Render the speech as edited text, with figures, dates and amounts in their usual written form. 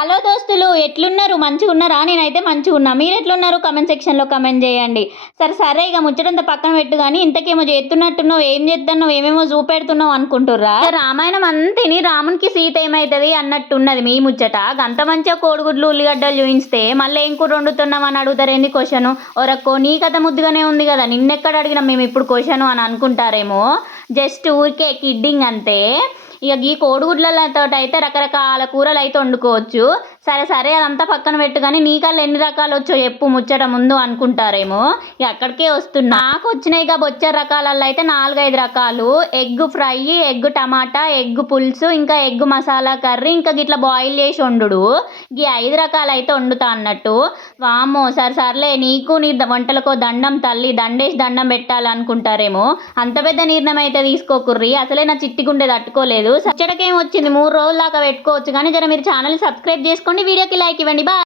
Hello దోస్తులు, ఎట్లున్నారు? మంచిగా ఉన్నారా? నేనైతే మంచిగా ఉన్నా. మీరు ఎట్లున్నారు? కమెంట్ సెక్షన్లో కమెంట్ చేయండి. సరే సరే, ఇక ముచ్చటంతా పక్కన పెట్టు కానీ ఇంతకేమో చేస్తున్నట్టున్నావు, ఏం చేస్తున్నావు, ఏమేమో చూపెడుతున్నావు అనుకుంటుర్రా? రామాయణం అంతిని రామునికి సీత ఏమైతుంది అన్నట్టున్నది మీ ముచ్చట. గంత మంచిగా కోడిగుడ్లు ఉల్లిగడ్డలు చూపిస్తే మళ్ళీ ఏం కూర వండుతున్నావు అని అడుగుతారేంది క్వశ్చన్. ఒరక్కో నీ కథ ముద్దుగానే ఉంది కదా, నిన్నెక్కడ అడిగినాం మేము ఇప్పుడు క్వశ్చన్ అని అనుకుంటారేమో. జస్ట్ ఊరికే కిడ్డింగ్ అంతే. ఇక ఈ కోడిగుడ్లతో అయితే రకరకాల కూరలు అయితే వండుకోవచ్చు. సరే సరే, అదంతా పక్కన పెట్టు కానీ నీకల్లా ఎన్ని రకాలు వచ్చో చెప్పు ముచ్చట ముందు అనుకుంటారేమో. ఇక అక్కడికే వస్తున్నా. నాకు వచ్చినాయి ఇక బొచ్చర్ రకాలల్లో అయితే 4-5 రకాలు. ఎగ్ ఫ్రై, ఎగ్ టమాటా, ఎగ్ పులుసు, ఇంకా ఎగ్ మసాలా కర్రీ, ఇంకా గిట్లా బాయిల్ చేసి వండుడు. ఈ 5 రకాలు అయితే వండుతా అన్నట్టు. వామ్మో, సరే సర్లే, నీకు నీ వంటలకో దండం తల్లి, దండేసి దండం పెట్టాలనుకుంటారేమో. అంత పెద్ద నిర్ణయం అయితే తీసుకోకుర్రి, అసలే నా చిట్టి గుండె తట్టుకోలేదు. సచ్చడకేం వచ్చింది, 3 రోజుల దాకా పెట్టుకోవచ్చు కానీ జర మీరు ఛానల్ సబ్స్క్రైబ్ చేసుకోండి, వీడియోకి లైక్ ఇవ్వండి. బాయ్.